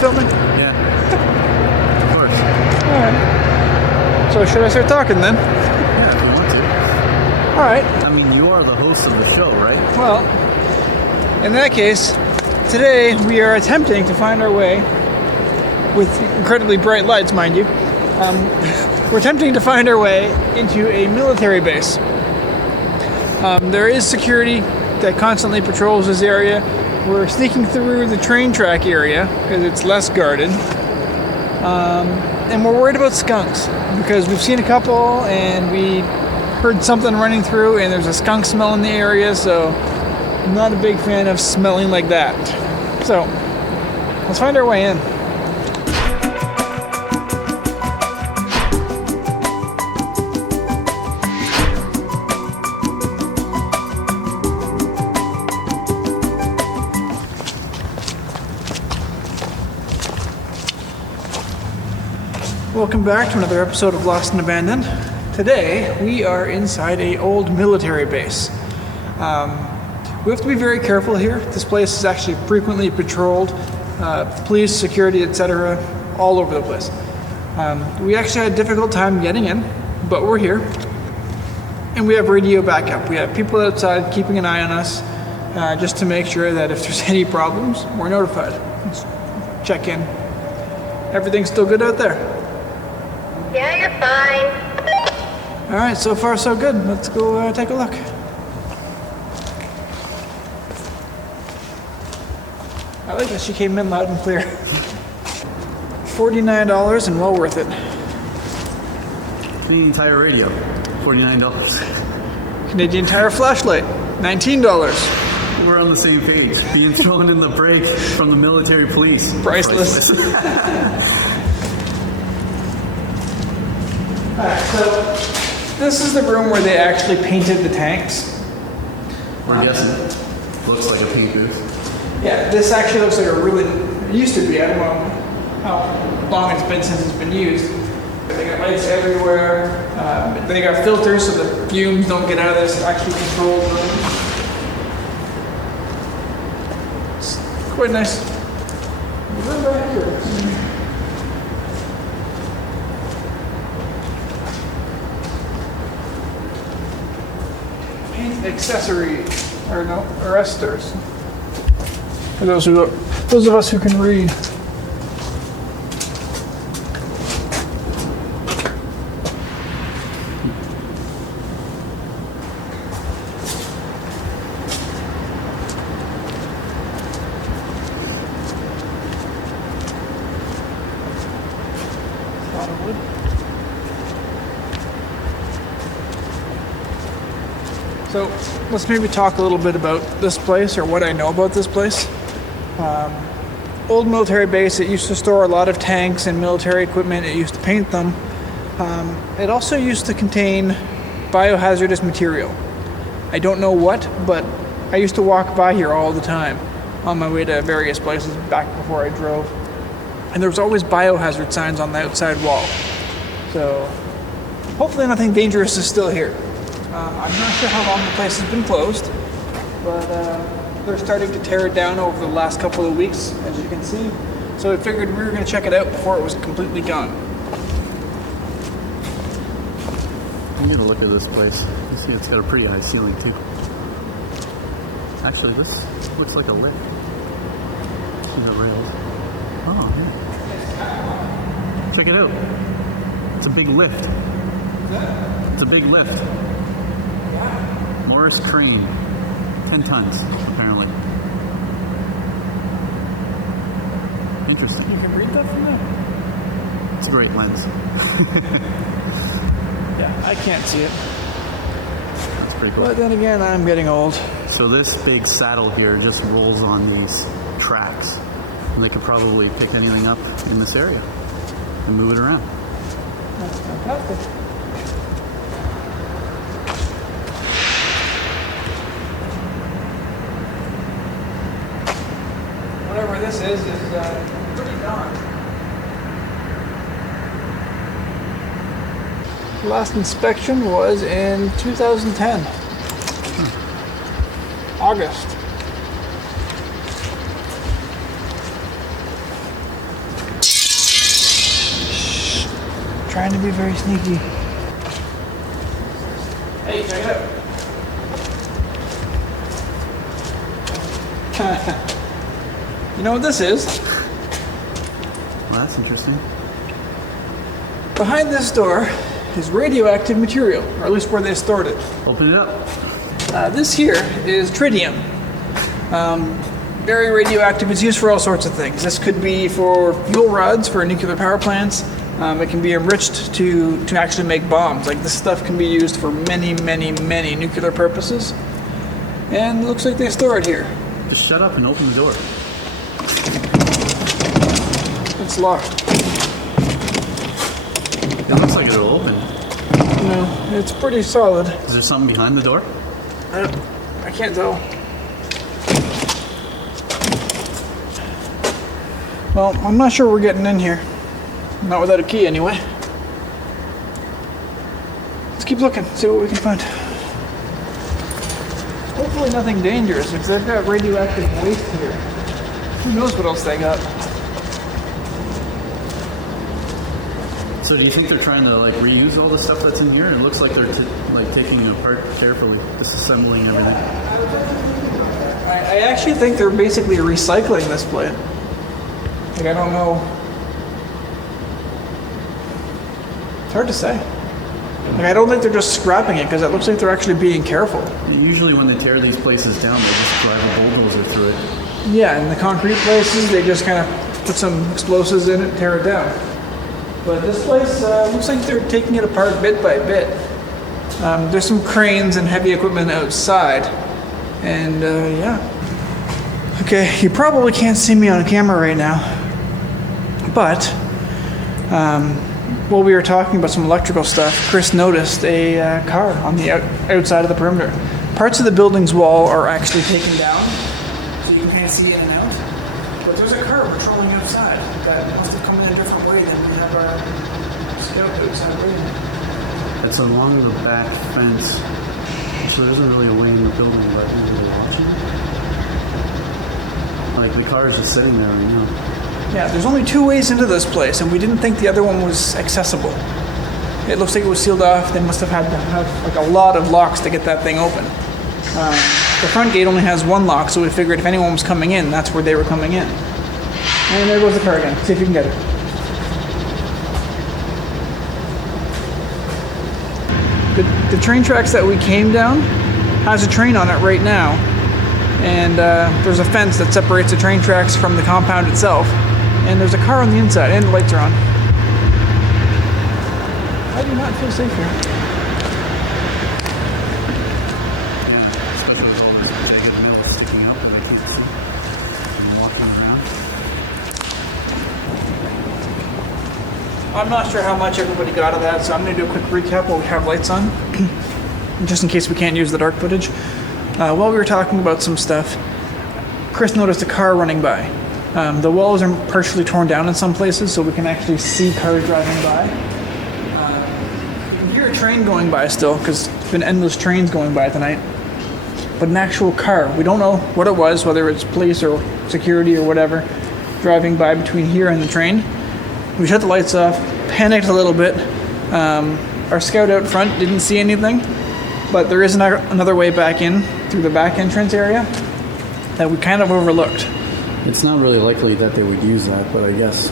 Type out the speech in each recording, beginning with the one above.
filming? Yeah. Of course. Alright. So should I start talking then? Yeah, if you want to. Alright. I mean, you are the host of the show, right? Well, in that case, today we are attempting to find our way, with incredibly bright lights, mind you, we're attempting to find our way into a military base. There is security that constantly patrols this area. We're sneaking through the train track area because it's less guarded. And we're worried about skunks because we've seen a couple and we heard something running through and there's a skunk smell in the area, so I'm not a big fan of smelling like that. So, let's find our way in. Welcome back to another episode of Lost and Abandoned. Today, we are inside an old military base. We have to be very careful here. This place is actually frequently patrolled. Police, security, etc. all over the place. We actually had a difficult time getting in, but we're here. And we have radio backup. We have people outside keeping an eye on us, just to make sure that if there's any problems, we're notified. Let's check in. Everything's still good out there? Yeah, you're fine. Alright, so far so good. Let's go take a look. I like that she came in loud and clear. $49 and well worth it. Canadian Tire radio, $49. Canadian Tire flashlight, $19. We're on the same page. Being thrown in the break from the military police. Priceless. Alright, so this is the room where they actually painted the tanks. We're guessing. Looks like a paint booth. Yeah, this actually looks like a really, it used to be, I don't know how long it's been since it's been used. They got lights everywhere, they got filters so the fumes don't get out of this actually controlled room. It's quite nice. We're back here. Paint accessories, or no, arresters. For those of us who can read. A lot of wood. So let's maybe talk a little bit about this place, or what I know about this place. Old military base. It used to store a lot of tanks and military equipment. It used to paint them. It also used to contain biohazardous material. I don't know what, but I used to walk by here all the time on my way to various places back before I drove. And there was always biohazard signs on the outside wall. So hopefully nothing dangerous is still here. I'm not sure how long the place has been closed, but they're starting to tear it down over the last couple of weeks, as you can see. So I figured we were going to check it out before it was completely gone. You get a look at this place. You see it's got a pretty high ceiling too. Actually, this looks like a lift. See the rails. Oh, yeah. Check it out. It's a big lift. It's a big lift. Morris crane. 10 tons, apparently. Interesting. You can read that from there? It's a great lens. Yeah, I can't see it. That's pretty cool. But then again, I'm getting old. So this big saddle here just rolls on these tracks. And they could probably pick anything up in this area and move it around. That's fantastic. Whatever this is pretty darn. Last inspection was in 2010. August. Trying to be very sneaky. Hey, check it out. You know what this is? Well, that's interesting. Behind this door is radioactive material, or at least where they stored it. Open it up. This here is tritium. Very radioactive. It's used for all sorts of things. This could be for fuel rods for nuclear power plants. It can be enriched to actually make bombs. Like this stuff can be used for many, many, many nuclear purposes. And it looks like they store it here. Just shut up and open the door. It's locked. It looks like it'll open. No, it's pretty solid. Is there something behind the door? I can't tell. Well, I'm not sure we're getting in here. Not without a key, anyway. Let's keep looking, see what we can find. Hopefully nothing dangerous, because they've got radioactive waste here. Who knows what else they got? So do you think they're trying to like reuse all the stuff that's in here? It looks like they're like taking it apart carefully, disassembling everything. I actually think they're basically recycling this plant. Like, I don't know. It's hard to say. Like, I don't think they're just scrapping it, because it looks like they're actually being careful. Usually when they tear these places down, they just drive a bulldozer through it. Yeah, in the concrete places, they just kind of put some explosives in it, tear it down. But this place looks like they're taking it apart bit by bit. There's some cranes and heavy equipment outside. And yeah. Okay, you probably can't see me on camera right now. But while we were talking about some electrical stuff, Chris noticed a car on the outside of the perimeter. Parts of the building's wall are actually taken down, so you can't see in and out. But there's a car patrolling outside that must have come in a different way than we have our scout outside waiting. It's along the back fence, so there isn't really a way in the building, but maybe they're watching. Like the car is just sitting there right now. Yeah, there's only 2 ways into this place, and we didn't think the other one was accessible. It looks like it was sealed off. They must have had to have like a lot of locks to get that thing open. The front gate only has 1 lock, so we figured if anyone was coming in, that's where they were coming in. And there goes the car again. See if you can get it. The train tracks that we came down has a train on it right now. And there's a fence that separates the train tracks from the compound itself. And there's a car on the inside, and the lights are on. I do not feel safe here. Yeah, especially with all this jagged metal sticking out that I can't see. I'm walking around. I'm not sure how much everybody got of that, so I'm going to do a quick recap while we have lights on. Just in case we can't use the dark footage. While we were talking about some stuff, Chris noticed a car running by. The walls are partially torn down in some places, so we can actually see cars driving by. You can hear a train going by still, because there's been endless trains going by tonight. But an actual car, we don't know what it was, whether it's police or security or whatever, driving by between here and the train. We shut the lights off, panicked a little bit. Our scout out front didn't see anything, but there is another way back in through the back entrance area that we kind of overlooked. It's not really likely that they would use that, but I guess.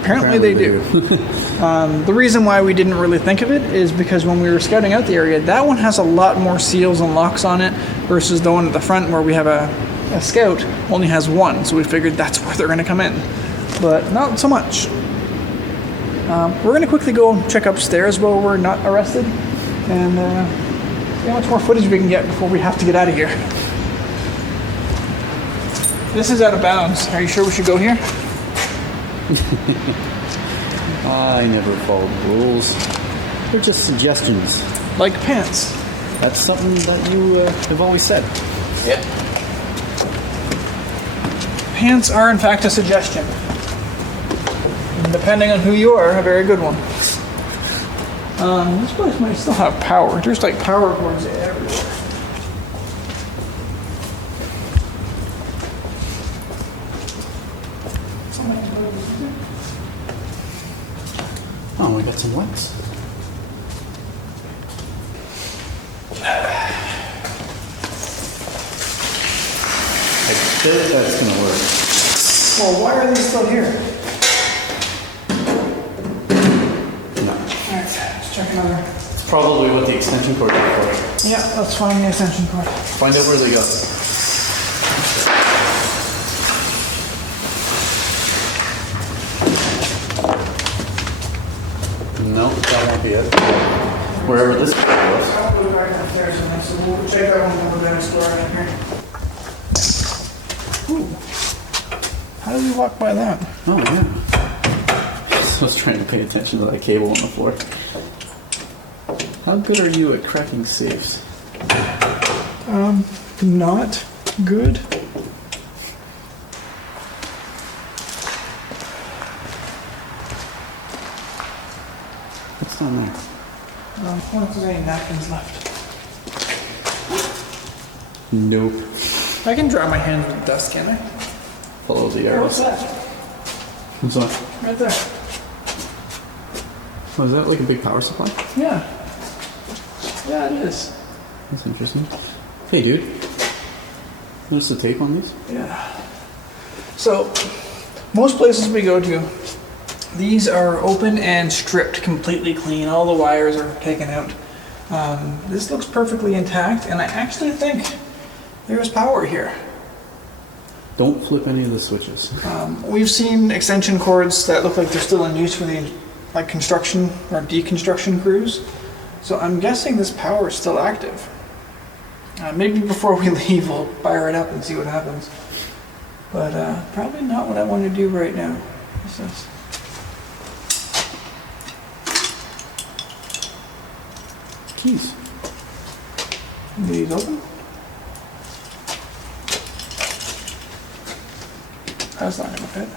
Apparently they do. The reason why we didn't really think of it is because when we were scouting out the area, that one has a lot more seals and locks on it versus the one at the front where we have a scout only has 1. So we figured that's where they're going to come in. But not so much. We're going to quickly go check upstairs while we're not arrested. And see how much more footage we can get before we have to get out of here. This is out of bounds. Are you sure we should go here? I never followed the rules. They're just suggestions. Like pants. That's something that you have always said. Yeah. Pants are in fact a suggestion. And depending on who you are, a very good one. This place might still have power. There's like power cords everywhere. Oh, we got some lights. I bet that's gonna work. Well, why are they still here? No. Alright, let's check another. It's probably what the extension cord is for. Yeah, let's find the extension cord. Find out where they go. No, that won't be it. Wherever this was. I'll go back upstairs and then, so we'll check that one when we're gonna store it in here. Ooh. How did we walk by that? Oh, yeah. I was trying to pay attention to that cable on the floor. How good are you at cracking safes? Not good. What's down there? I wonder if there's any napkins left. Nope. I can dry my hands with dust, can't I? Follow the Oh, what's arrows. that? What's that? Right there. Oh, is that like a big power supply? Yeah. Yeah, it is. That's interesting. Hey, dude. Notice the tape on these? Yeah. So, most places we go to, these are open and stripped completely clean. All the wires are taken out. This looks perfectly intact, and I actually think there's power here. Don't flip any of the switches. We've seen extension cords that look like they're still in use for the construction or deconstruction crews. So I'm guessing this power is still active. Maybe before we leave, we'll fire it up and see what happens. But probably not what I want to do right now. What's this? Keys. Are these open? That's not gonna fit.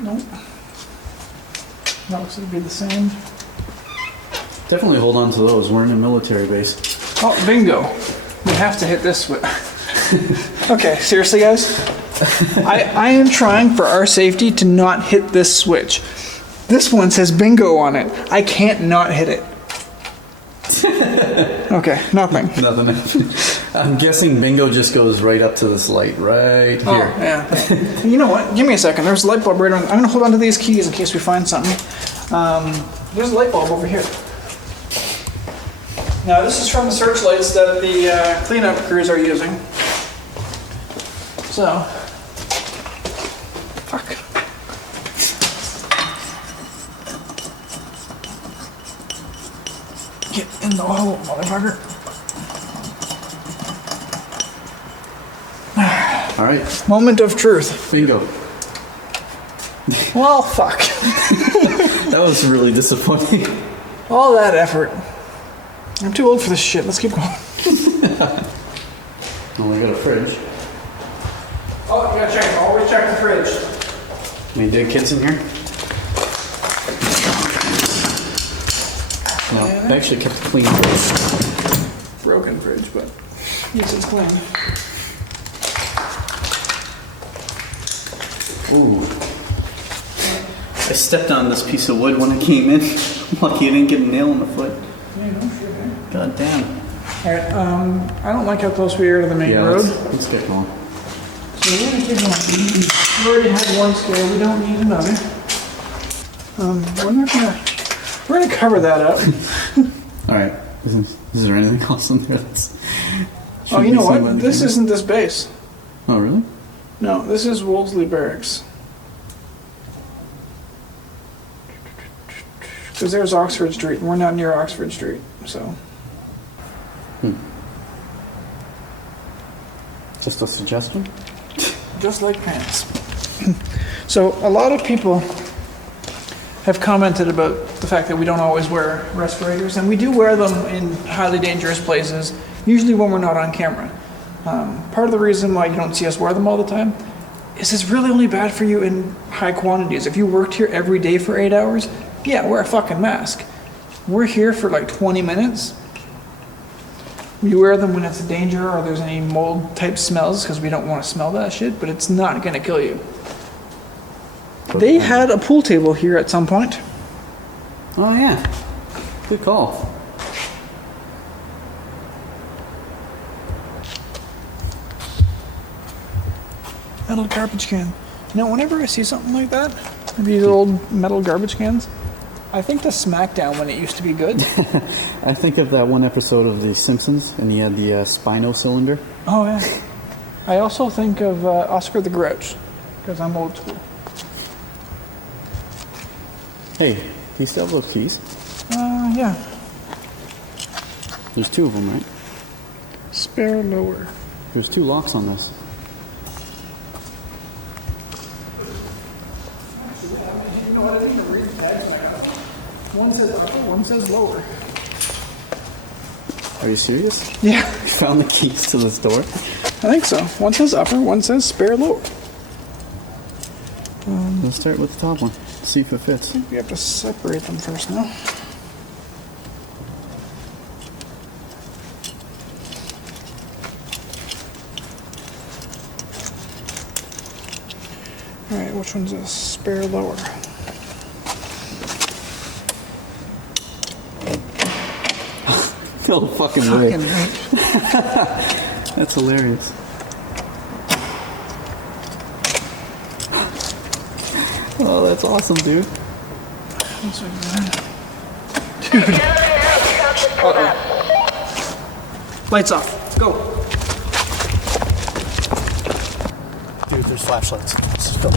Nope. That looks to be the same. Definitely hold on to those. We're in a military base. Oh, bingo. We have to hit this switch. Okay, seriously, guys? I am trying for our safety to not hit this switch. This one says bingo on it. I can't not hit it. Okay, nothing. Nothing. I'm guessing bingo just goes right up to this light right here. Oh, yeah. You know what? Give me a second. There's a light bulb right on. I'm going to hold on to these keys in case we find something. There's a light bulb over here. Now, this is from the searchlights that the cleanup crews are using. So, fuck. Get in the hole, motherfucker. All right. Moment of truth. Bingo. Well, fuck. That was really disappointing. All that effort. I'm too old for this shit. Let's keep going. Oh, we got a fridge. Oh, you gotta check. Always check the fridge. Any dead kids in here? No, they actually kept it clean. Broken fridge, but yes, it's clean. Ooh. I stepped on this piece of wood when I came in. Lucky I didn't get a nail in the foot. Yeah, no shit, man. God damn. Alright, I don't like how close we are to the main road. Let's get going. So we're gonna keep going. We already had one scare, we don't need another. We're gonna cover that up. Alright. Is there anything else in there that's... Oh, you know what? This isn't this base. Oh, really? No, this is Wolseley Barracks. Because there's Oxford Street, and we're not near Oxford Street, so. Just a suggestion? Just like pants. So, a lot of people have commented about the fact that we don't always wear respirators, and we do wear them in highly dangerous places, usually when we're not on camera. Part of the reason why you don't see us wear them all the time is it's really only bad for you in high quantities. If you worked here every day for 8 hours, yeah, wear a fucking mask. We're here for like 20 minutes. We wear them when it's a danger or there's any mold type smells because we don't want to smell that shit, but it's not gonna kill you. They had a pool table here at some point. Oh yeah, good call. Metal garbage can. You know, whenever I see something like that, these old metal garbage cans, I think to SmackDown when it used to be good. I think of that one episode of The Simpsons, and he had the Spino cylinder. Oh yeah. I also think of Oscar the Grouch, because I'm old school. Hey, do you still have those keys? Yeah. There's 2 of them, right? Spare lower. There's 2 locks on this. You know what? I didn't even read the tags. One says upper, one says lower. Are you serious? Yeah. You found the keys to this door? I think so. One says upper, one says spare lower. Let's start with the top one. See if it fits. I think we have to separate them first now. Alright, which one's a spare lower? No fucking way. Fucking right. That's hilarious. Oh, that's awesome, dude. What's like that? Lights off. Go. Dude, there's flashlights. Let's go.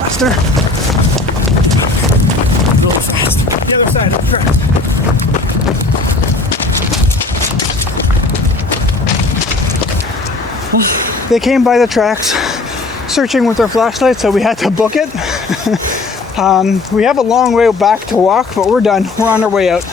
Faster. Go fast. The other side, up first. They came by the tracks searching with their flashlights, so we had to book it. We have a long way back to walk, but we're done. We're on our way out.